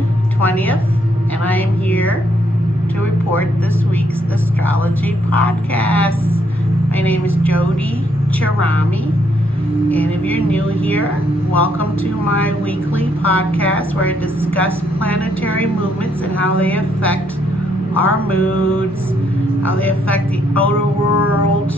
June 20th, and I am here to report this week's astrology podcast. My name is Jody Charami, and if you're new here, welcome to my weekly podcast where I discuss planetary movements and how they affect our moods, how they affect the outer world,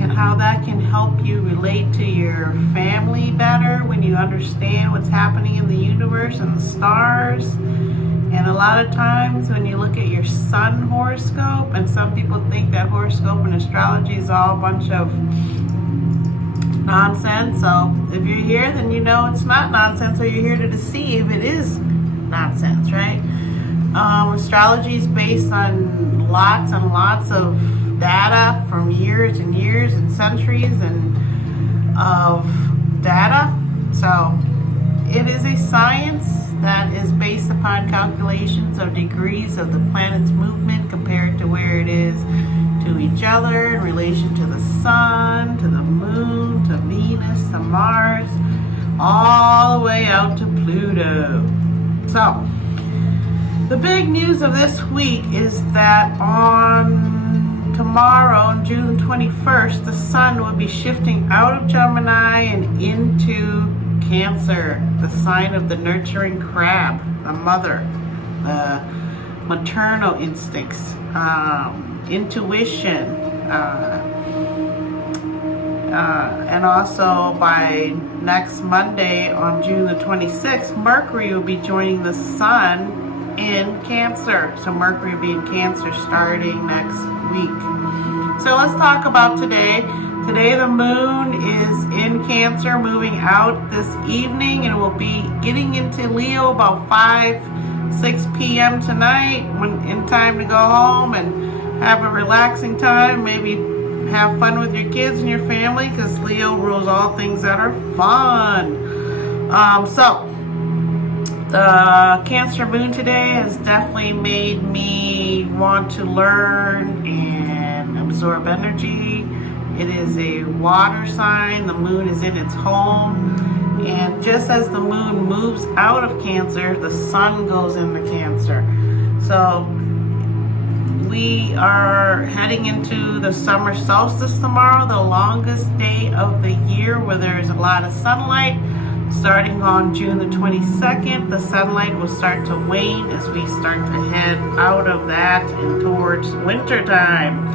and how that can help you relate to your family better when you understand what's happening in the universe and the stars. And a lot of times when you look at your sun horoscope, and some people think that horoscope and astrology is all a bunch of nonsense. So if you're here, then you know it's not nonsense, or you're here to deceive. It is nonsense, right? Astrology is based on lots and lots of data from years and years and centuries and of data. So it is a science that is based upon calculations of degrees of the planet's movement compared to where it is to each other in relation to the sun, to the moon, to Venus, to Mars, all the way out to Pluto. So the big news of this week is that on tomorrow, June 21st, the sun will be shifting out of Gemini and into Cancer, the sign of the nurturing crab, the mother, the maternal instincts, intuition, and also by next Monday on June the 26th, Mercury will be joining the sun in Cancer. So Mercury will be in Cancer starting next week. So let's talk about today. Today the moon is in Cancer, moving out this evening, and will be getting into Leo about 6 p.m. tonight, when in time to go home and have a relaxing time, maybe have fun with your kids and your family, because Leo rules all things that are fun. So the Cancer moon today has definitely made me want to learn and absorb energy. It is a water sign. The moon is in its home. And just as the moon moves out of Cancer, the sun goes into Cancer. So we are heading into the summer solstice tomorrow, the longest day of the year where there is a lot of sunlight. Starting on June the 22nd, the sunlight will start to wane as we start to head out of that and towards winter time.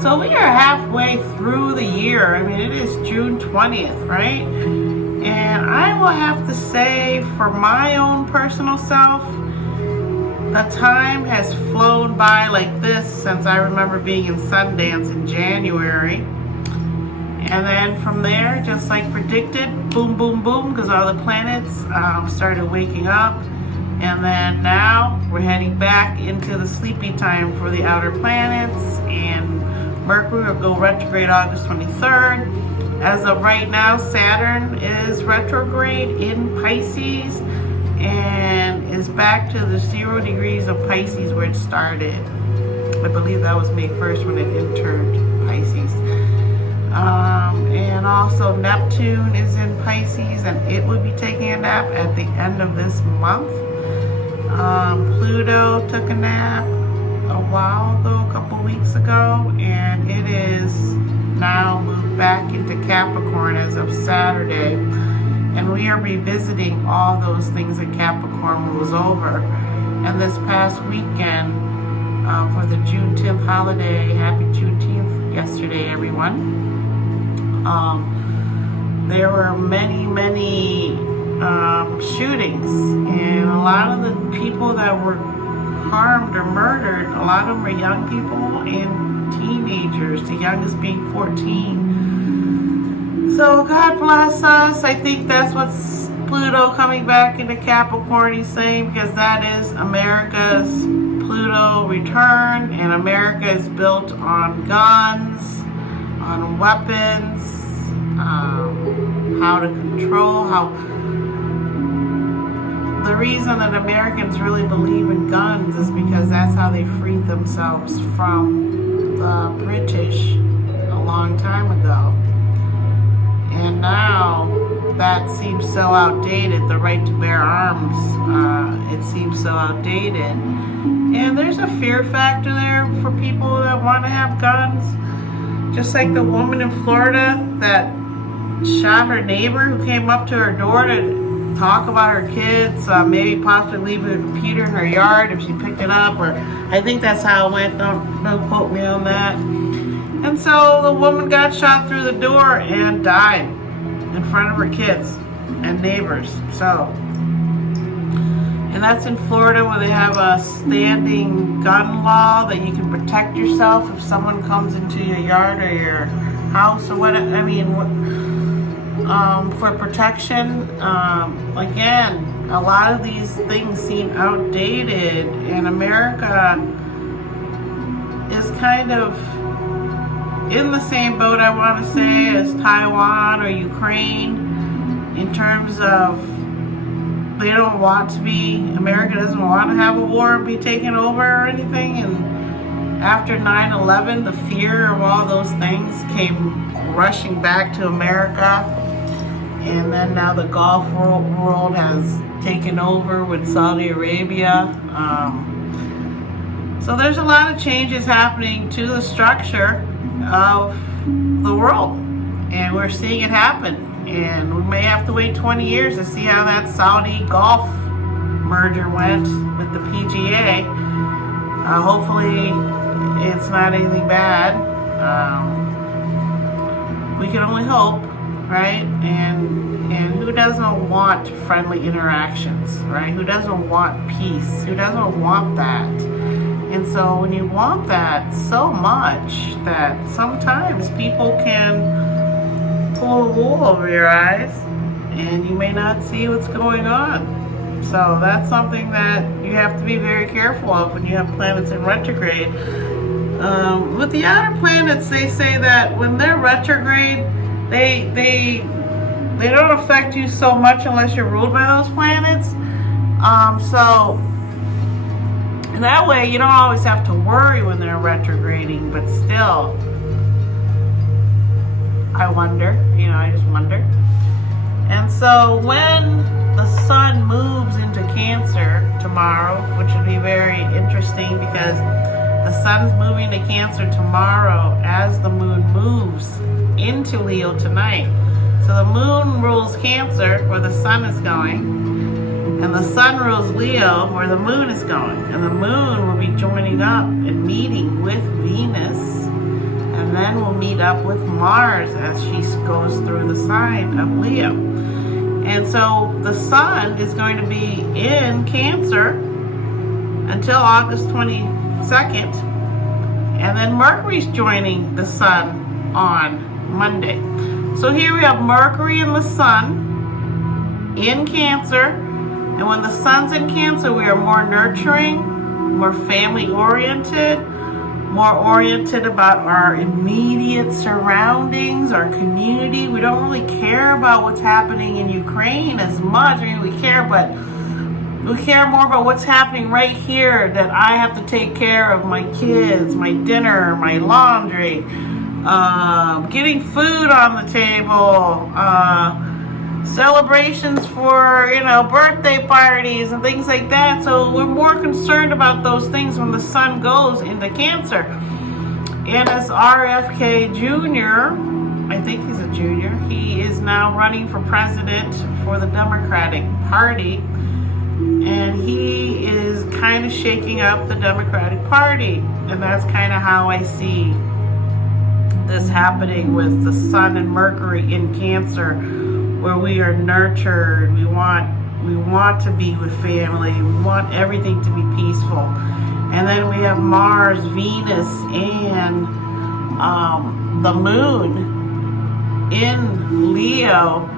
So we are halfway through the year. I mean, it is June 20th, right? And I will have to say, for my own personal self, the time has flown by like this since I remember being in Sundance in January. And then from there, just like predicted, boom, boom, boom, because all the planets started waking up. And then now we're heading back into the sleepy time for the outer planets. And Mercury will go retrograde August 23rd. As of right now, Saturn is retrograde in Pisces and is back to the 0 degrees of Pisces where it started. I believe that was May 1st when it entered Pisces. And also Neptune is in Pisces, and it will be taking a nap at the end of this month. Pluto took a nap a while ago, a couple weeks ago, and it is now moved back into Capricorn as of Saturday. And we are revisiting all those things that Capricorn moves over. And this past weekend, for the Juneteenth holiday, happy Juneteenth yesterday, everyone. There were many shootings, and a lot of the people that were harmed or murdered, a lot of them were young people and teenagers, the youngest being 14. So God bless us. I think that's what's Pluto coming back into Capricorn, he's saying, because that is America's Pluto return, and America is built on guns, on weapons, how to control, the reason that Americans really believe in guns is because that's how they freed themselves from the British a long time ago. And now that seems so outdated, the right to bear arms. It seems so outdated. And there's a fear factor there for people that want to have guns. Just like the woman in Florida that shot her neighbor who came up to her door to talk about her kids, maybe possibly leave a computer in her yard if she picked it up, or I think that's how it went, don't quote me on that. And so the woman got shot through the door and died in front of her kids and neighbors. So, and that's in Florida, where they have a standing gun law that you can protect yourself if someone comes into your yard or your house or what. I mean, for protection. Again, a lot of these things seem outdated, and America is kind of in the same boat, I want to say, as Taiwan or Ukraine, in terms of they don't want to be, America doesn't want to have a war and be taken over or anything. And after 9/11, the fear of all those things came rushing back to America. And then now the Gulf world has taken over with Saudi Arabia. So there's a lot of changes happening to the structure of the world. And we're seeing it happen. And we may have to wait 20 years to see how that Saudi Gulf merger went with the PGA. Hopefully it's not anything bad. We can only hope, right? And who doesn't want friendly interactions, right? Who doesn't want peace? Who doesn't want that? And so when you want that so much that sometimes people can pull the wool over your eyes and you may not see what's going on. So that's something that you have to be very careful of when you have planets in retrograde. With the outer planets, they say that when they're retrograde, they don't affect you so much unless you're ruled by those planets. So that way you don't always have to worry when they're retrograding, but still, I wonder, I just wonder. And so when the sun moves into Cancer tomorrow, which will be very interesting because the sun's moving to Cancer tomorrow as the moon moves into Leo tonight. So the moon rules Cancer, where the sun is going, and the sun rules Leo, where the moon is going. And the moon will be joining up and meeting with Venus, and then we'll meet up with Mars as she goes through the sign of Leo. And so the sun is going to be in Cancer until August 22nd, and then Mercury's joining the sun on Monday. So here we have Mercury and the sun in Cancer, and when the sun's in Cancer, we are more nurturing, more family oriented, more oriented about our immediate surroundings, our community. We don't really care about what's happening in Ukraine as much. I mean, we care more about what's happening right here, that I have to take care of my kids, my dinner, my laundry, getting food on the table, celebrations for, birthday parties and things like that. So we're more concerned about those things when the sun goes into Cancer. And as RFK Jr., I think he's a junior, he is now running for president for the Democratic Party. And he is kind of shaking up the Democratic Party. And that's kind of how I see this happening with the Sun and Mercury in Cancer, where we are nurtured. We want to be with family. We want everything to be peaceful. And then we have Mars, Venus, and the moon in Leo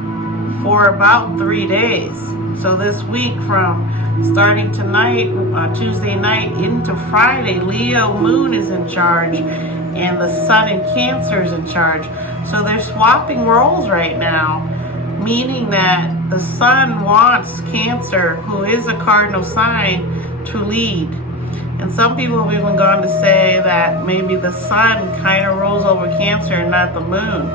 for about 3 days. So this week, from starting tonight, Tuesday night into Friday, Leo moon is in charge and the sun in Cancer is in charge. So they're swapping roles right now, meaning that the sun wants Cancer, who is a cardinal sign, to lead. And some people have even gone to say that maybe the sun kind of rules over Cancer and not the moon.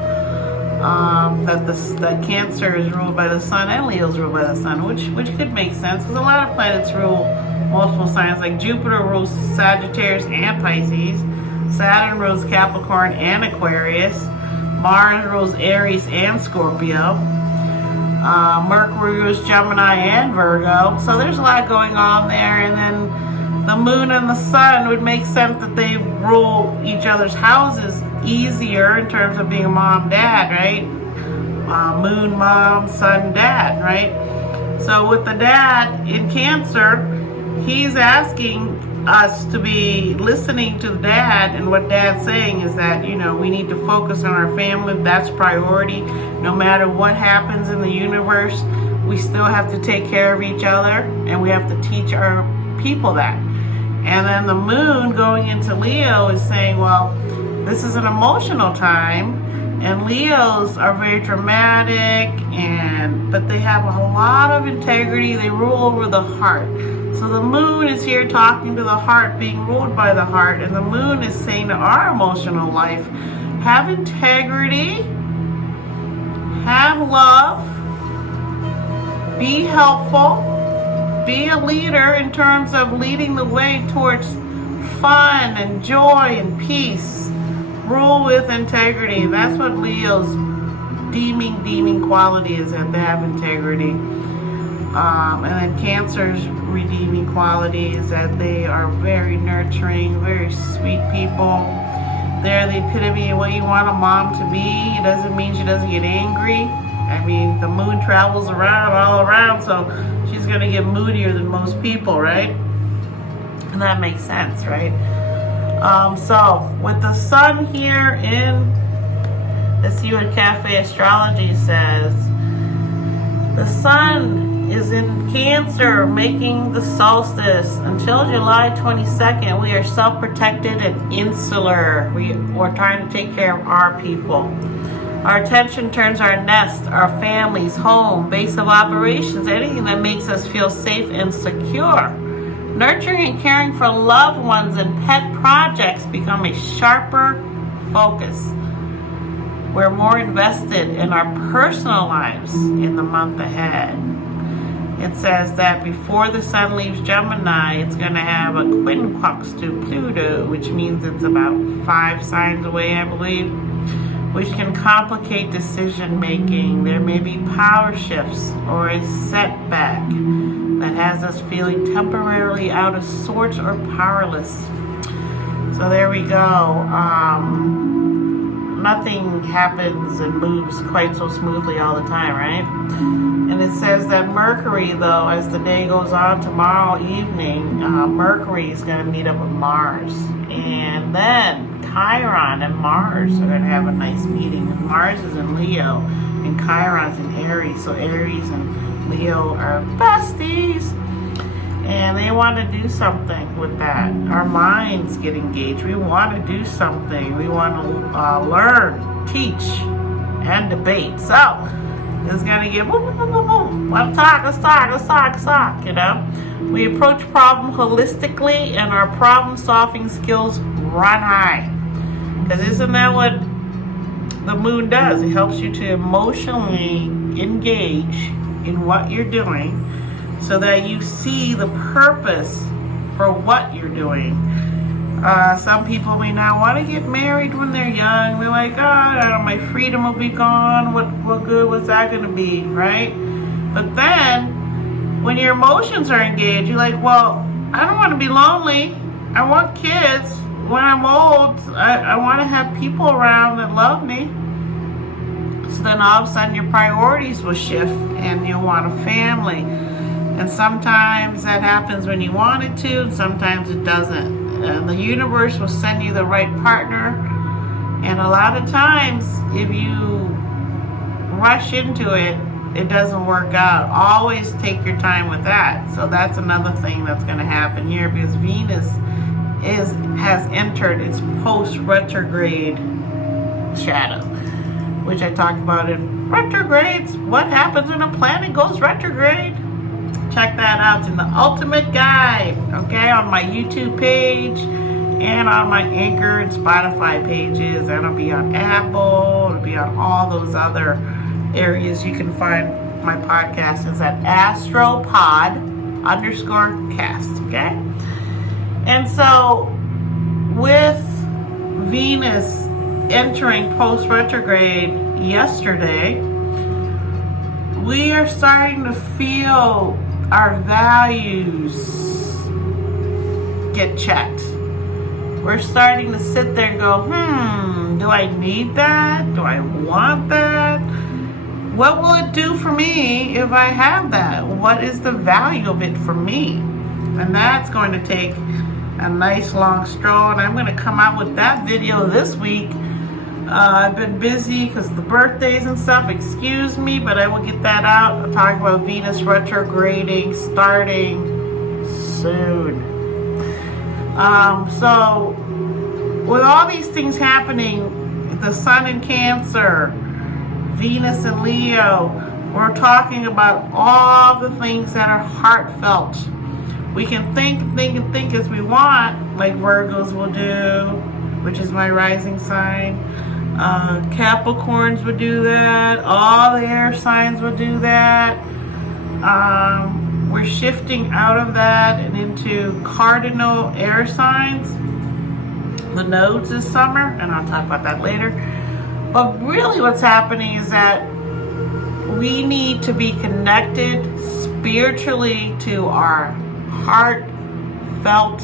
that Cancer is ruled by the sun and Leo is ruled by the sun, which could make sense because a lot of planets rule multiple signs. Like Jupiter rules Sagittarius and Pisces, Saturn rules Capricorn and Aquarius, Mars rules Aries and Scorpio, Mercury rules Gemini and Virgo. So there's a lot going on there. And then the moon and the sun would make sense that they rule each other's houses easier in terms of being a mom, dad, right? Moon, mom, sun, dad, right? So with the dad in Cancer, he's asking us to be listening to the dad, and what dad's saying is that, you know, we need to focus on our family. That's priority. No matter what happens in the universe, we still have to take care of each other, and we have to teach our people that. And then the moon going into Leo is saying, well, this is an emotional time, and Leos are very dramatic, but they have a lot of integrity. They rule over the heart. So the moon is here talking to the heart, being ruled by the heart, and the moon is saying to our emotional life, have integrity, have love, be helpful, be a leader in terms of leading the way towards fun and joy and peace. Rule with integrity. That's what Leo's deeming quality is, that they have integrity. And then Cancer's redeeming quality is that they are very nurturing, very sweet people. They're the epitome of what you want a mom to be. It doesn't mean she doesn't get angry. I mean, the moon travels around, all around, so she's going to get moodier than most people, right? And that makes sense, right? So, with the sun here in, let's see what Cafe Astrology says. The sun is in Cancer, making the solstice. Until July 22nd, we are self-protected and insular. We're trying to take care of our people. Our attention turns our nest, our families, home, base of operations, anything that makes us feel safe and secure. Nurturing and caring for loved ones and pet projects become a sharper focus. We're more invested in our personal lives in the month ahead. It says that before the sun leaves Gemini, it's going to have a quincunx to Pluto, which means it's about 5 signs away, I believe, which can complicate decision making. There may be power shifts or a setback that has us feeling temporarily out of sorts or powerless. So there we go. Nothing happens and moves quite so smoothly all the time, right? And it says that Mercury, though, as the day goes on tomorrow evening, Mercury is going to meet up with Mars. And then Chiron and Mars are going to have a nice meeting. And Mars is in Leo and Chiron's in Aries. So Aries and Leo are besties. And they want to do something with that. Our minds get engaged. We want to do something. We want to learn, teach, and debate. So, it's going to get boom, boom, boom, boom, boom. Let's talk, you know. We approach problems holistically, and our problem-solving skills run high. Because isn't that what the moon does? It helps you to emotionally engage in what you're doing, so that you see the purpose for what you're doing. Some people may not want to get married when they're young. They're like, oh, my freedom will be gone. What good was that going to be, right? But then, when your emotions are engaged, you're like, well, I don't want to be lonely. I want kids. When I'm old, I want to have people around that love me. So then all of a sudden your priorities will shift and you'll want a family. And sometimes that happens when you want it to, and sometimes it doesn't. The universe will send you the right partner. And a lot of times, if you rush into it, it doesn't work out. Always take your time with that. So that's another thing that's going to happen here, because Venus has entered its post-retrograde shadow, which I talked about in retrogrades. What happens when a planet goes retrograde? Check that out in the ultimate guide, okay, on my YouTube page and on my Anchor and Spotify pages, and it'll be on Apple, it'll be on all those other areas you can find my podcast. Is at astropod_cast, okay? And so with Venus entering post-retrograde yesterday, we are starting to feel our values get checked. We're starting to sit there and go, do I need that? Do I want that? What will it do for me if I have that? What is the value of it for me? And that's going to take a nice long stroll, and I'm going to come out with that video this week. I've been busy because of the birthdays and stuff, excuse me, but I will get that out. I'll talk about Venus retrograding starting soon. So with all these things happening, the Sun in Cancer, Venus in Leo, we're talking about all the things that are heartfelt. We can think as we want, like Virgos will do, which is my rising sign. Capricorns would do that. All the air signs would do that. We're shifting out of that and into cardinal air signs. The nodes this summer, and I'll talk about that later. But really what's happening is that we need to be connected spiritually to our heartfelt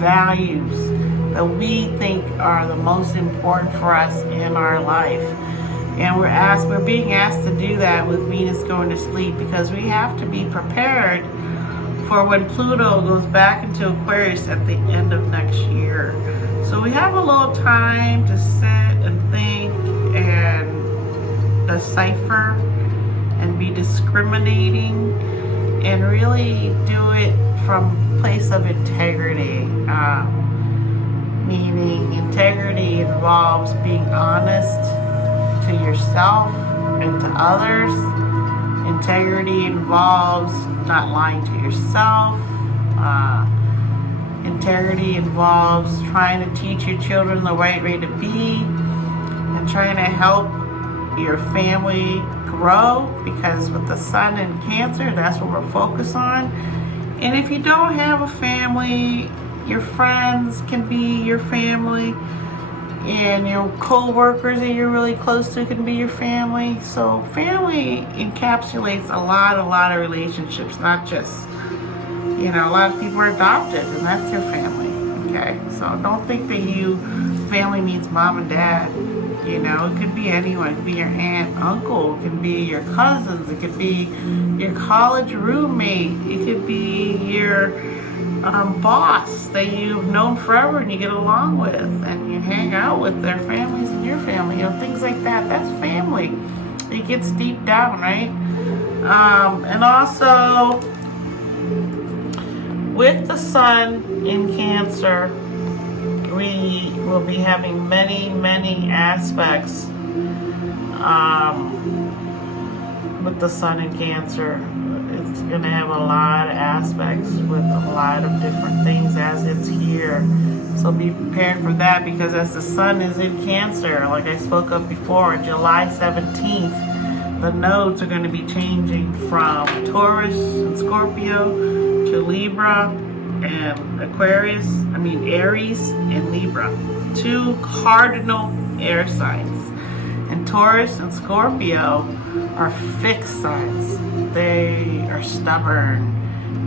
values that we think are the most important for us in our life. And we're being asked to do that with Venus going to sleep, because we have to be prepared for when Pluto goes back into Aquarius at the end of next year. So we have a little time to sit and think and decipher and be discriminating and really do it from a place of integrity. Meaning integrity involves being honest to yourself and to others. Integrity involves not lying to yourself. Integrity involves trying to teach your children the right way to be and trying to help your family grow, because with the Sun in Cancer, that's what we're focused on. And if you don't have a family, your friends can be your family, and your co-workers that you're really close to can be your family. So family encapsulates a lot of relationships, not just, a lot of people are adopted and that's your family, okay? So don't think that family means mom and dad. It could be anyone. It could be your aunt, uncle, it could be your cousins, it could be your college roommate, it could be your boss that you've known forever and you get along with and you hang out with their families and your family, things like that. That's family. It gets deep down, right? And also with the Sun in Cancer, we will be having many aspects with the Sun in Cancer. It's going to have a lot of aspects with a lot of different things as it's here. So be prepared for that, because as the Sun is in Cancer, like I spoke of before, July 17th, the nodes are going to be changing from Taurus and Scorpio to Libra and Aries and Libra. Two cardinal air signs. And Taurus and Scorpio are fixed signs. They are stubborn,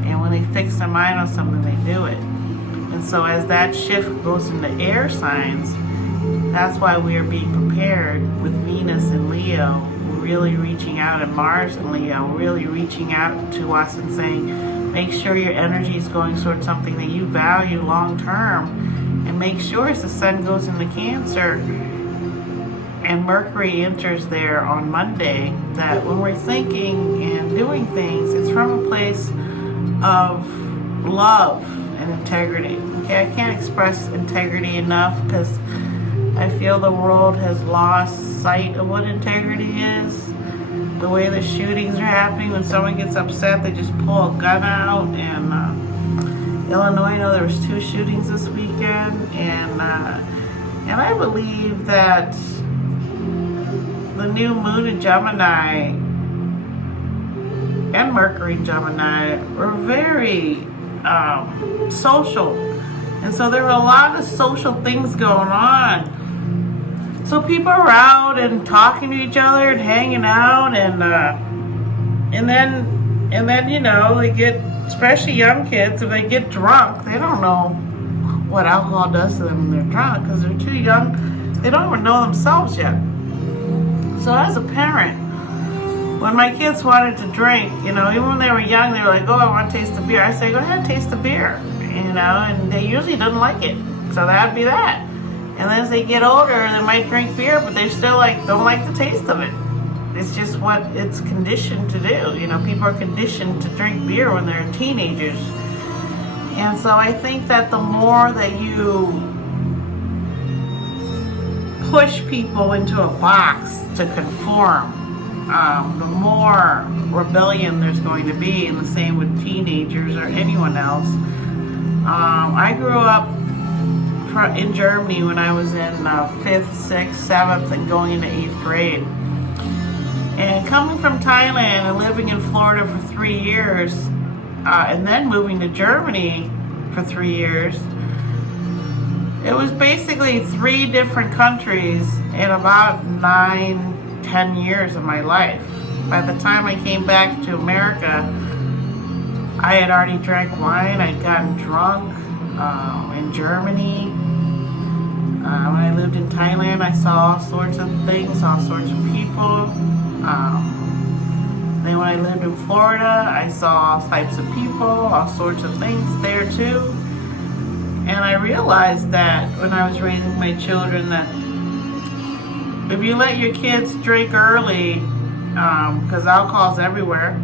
and when they fix their mind on something, they do it. And so as that shift goes into air signs, that's why we are being prepared with Venus in Leo, really reaching out, and Mars in Leo, really reaching out to us and saying, make sure your energy is going towards something that you value long term, and make sure as the Sun goes into Cancer and Mercury enters there on Monday, that when we're thinking and doing things, it's from a place of love and integrity. Okay, I can't express integrity enough, because I feel the world has lost sight of what integrity is. The way the shootings are happening, when someone gets upset, they just pull a gun out, and Illinois, I know there was 2 shootings this weekend, and I believe that the new moon in Gemini and Mercury in Gemini were very social, and so there were a lot of social things going on. So people are out and talking to each other and hanging out, and then you know, they get, especially young kids, if they get drunk, they don't know what alcohol does to them when they're drunk because they're too young. They don't even know themselves yet. So as a parent, when my kids wanted to drink, you know, even when they were young, they were like, "Oh, I want to taste the beer." I say, "Go ahead, taste the beer," you know, and they usually didn't like it. So that'd be that. And then as they get older, they might drink beer, but they still don't like the taste of it. It's just what it's conditioned to do. You know, people are conditioned to drink beer when they're teenagers. And so I think that the more that you push people into a box to conform, the more rebellion there's going to be, and the same with teenagers or anyone else. I grew up in Germany when I was in 5th, 6th, 7th, and going into 8th grade. And coming from Thailand and living in Florida for 3 years, and then moving to Germany for 3 years, it was basically 3 different countries in about 9-10 years of my life. By the time I came back to America, I had already drank wine, I'd gotten drunk in Germany. When I lived in Thailand, I saw all sorts of things, all sorts of people. Then when I lived in Florida, I saw all types of people, all sorts of things there too. And I realized that when I was raising my children, that if you let your kids drink early, because alcohol's everywhere,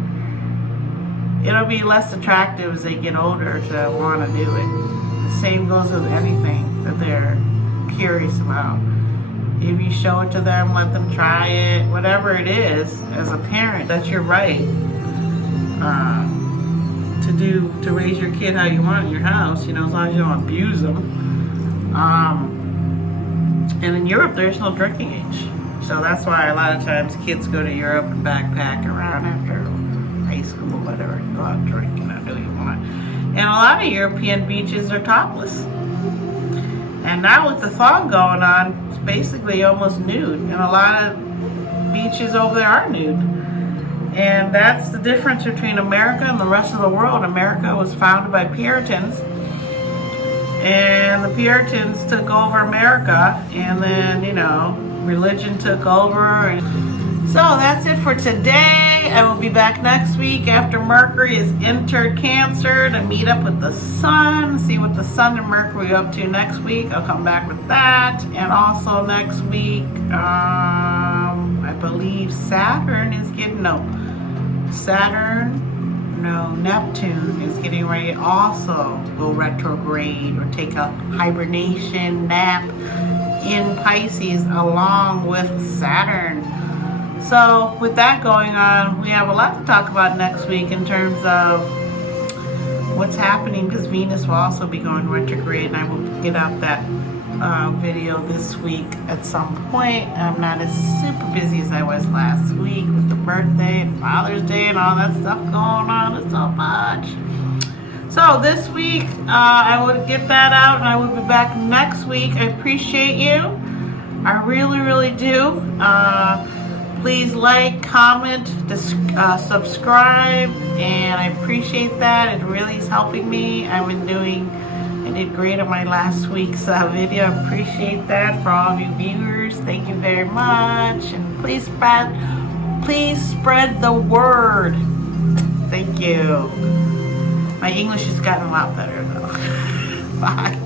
it'll be less attractive as they get older to want to do it. The same goes with anything that they're curious about. If you show it to them, let them try it, whatever it is, as a parent, that's your right to raise your kid how you want in your house, you know, as long as you don't abuse them. And in Europe, there's no drinking age. So that's why a lot of times kids go to Europe and backpack around after high school or whatever, and go out and drink and do what you want. And a lot of European beaches are topless. And now with the thong going on, it's basically almost nude. And a lot of beaches over there are nude. And that's the difference between America and the rest of the world. America was founded by Puritans. And the Puritans took over America. And then, you know, religion took over. And so that's it for today. I will be back next week after Mercury is entered Cancer to meet up with the Sun, see what the Sun and Mercury are up to next week. I'll come back with that. And also next week, I believe Neptune is getting ready to also go retrograde or take a hibernation nap in Pisces along with Saturn. So with that going on, we have a lot to talk about next week in terms of what's happening, because Venus will also be going retrograde, and I will get out that video this week at some point. I'm not as super busy as I was last week with the birthday and Father's Day and all that stuff going on. It's so much. So this week, I will get that out, and I will be back next week. I appreciate you. I really, really do. Please like, comment, subscribe, and I appreciate that. It really is helping me. I did great on my last week's video. I appreciate that for all of you viewers. Thank you very much, and please spread the word. Thank you. My English has gotten a lot better though. Bye.